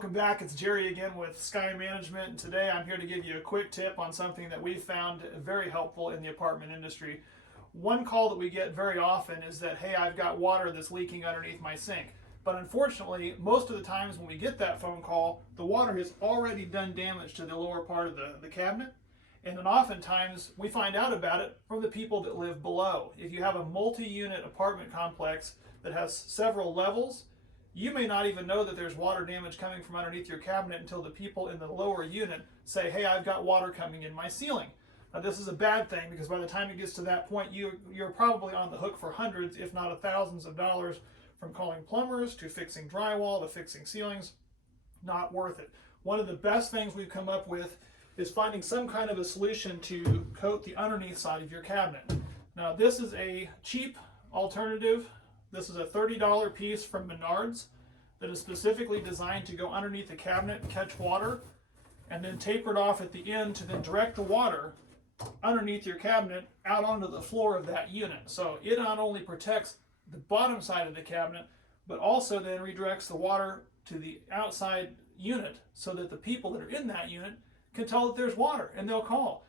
welcome back. It's Jerry again with Sky Management, and today I'm here to give you a quick tip on something that we found very helpful in the apartment industry. One call that we get very often is that, hey, I've got water that's leaking underneath my sink. But unfortunately, most of the times when we get that phone call, the water has already done damage to the lower part of the cabinet. And then oftentimes we find out about it from the people that live below. If you have a multi-unit apartment complex that has several levels, you may not even know that there's water damage coming from underneath your cabinet until the people in the lower unit say, hey, I've got water coming in my ceiling. Now this is a bad thing because by the time it gets to that point, you're probably on the hook for hundreds, if not thousands of dollars, from calling plumbers to fixing drywall to fixing ceilings. Not worth it. One of the best things we've come up with is finding some kind of a solution to coat the underneath side of your cabinet. Now this is a cheap alternative. This is a $30 piece from Menards that is specifically designed to go underneath the cabinet and catch water, and then tapered off at the end to then direct the water underneath your cabinet out onto the floor of that unit. So it not only protects the bottom side of the cabinet, but also then redirects the water to the outside unit so that the people that are in that unit can tell that there's water and they'll call.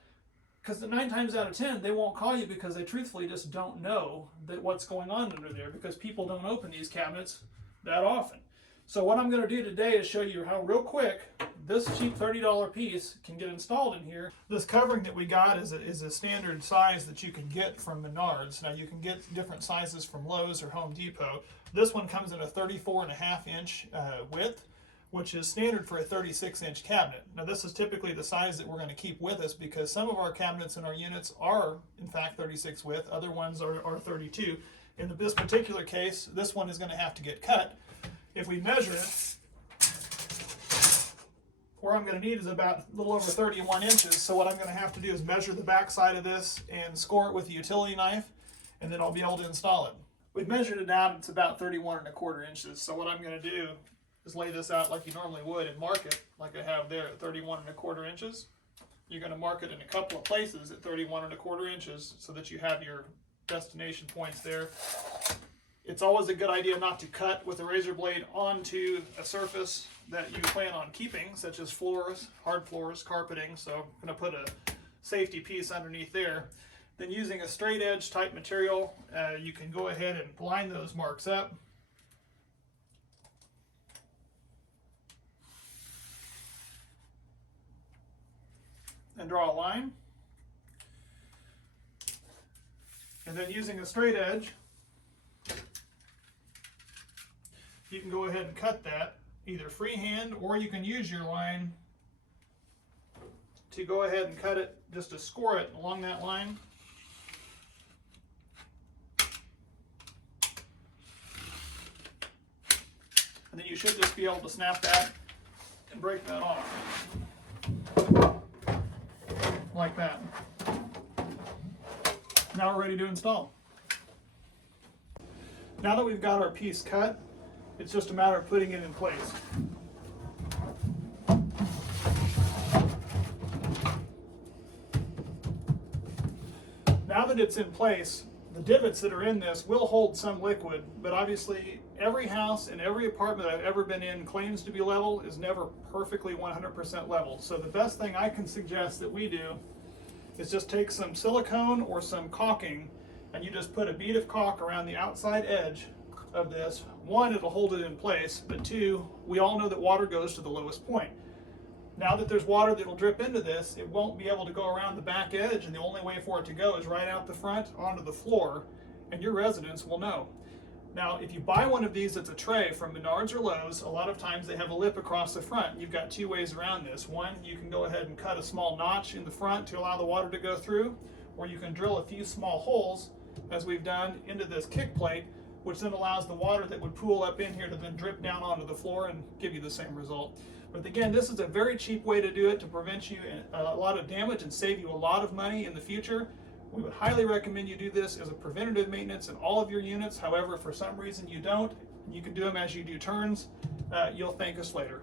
Because 9 times out of 10, they won't call you because they truthfully just don't know that what's going on under there, because people don't open these cabinets that often. So what I'm going to do today is show you how real quick this cheap $30 piece can get installed in here. This covering that we got is a standard size that you can get from Menards. Now you can get different sizes from Lowe's or Home Depot. This one comes in a 34.5-inch width, which is standard for a 36-inch cabinet. Now this is typically the size that we're going to keep with us because some of our cabinets in our units are in fact 36 width, other ones are 32. In this particular case, this one is going to have to get cut. If we measure it, where I'm going to need is about a little over 31 inches. So what I'm going to have to do is measure the back side of this and score it with a utility knife, and then I'll be able to install it. We've measured it out, it's about 31.25 inches. So what I'm going to do is lay this out like you normally would and mark it like I have there at 31.25 inches. You're going to mark it in a couple of places at 31.25 inches so that you have your destination points there. It's always a good idea not to cut with a razor blade onto a surface that you plan on keeping, such as floors, hard floors, carpeting. So I'm going to put a safety piece underneath there. Then using a straight edge type material, you can go ahead and line those marks up. And draw a line. And then using a straight edge, you can go ahead and cut that either freehand, or you can use your line to go ahead and cut it, just to score it along that line. And then you should just be able to snap that and break that off. Like that. Now we're ready to install. Now that we've got our piece cut, it's just a matter of putting it in place. Now that it's in place, the divots that are in this will hold some liquid, but obviously every house and every apartment I've ever been in claims to be level is never perfectly 100% level. So the best thing I can suggest that we do is just take some silicone or some caulking, and you just put a bead of caulk around the outside edge of this. One, it'll hold it in place, but two, we all know that water goes to the lowest point. Now that there's water that will drip into this, it won't be able to go around the back edge, and the only way for it to go is right out the front onto the floor, and your residents will know. Now, if you buy one of these that's a tray from Menards or Lowe's, a lot of times they have a lip across the front. You've got two ways around this. One, you can go ahead and cut a small notch in the front to allow the water to go through, or you can drill a few small holes, as we've done, into this kick plate, which then allows the water that would pool up in here to then drip down onto the floor and give you the same result. But again, this is a very cheap way to do it to prevent you a lot of damage and save you a lot of money in the future. We would highly recommend you do this as a preventative maintenance in all of your units. However, if for some reason you don't, you can do them as you do turns. You'll thank us later.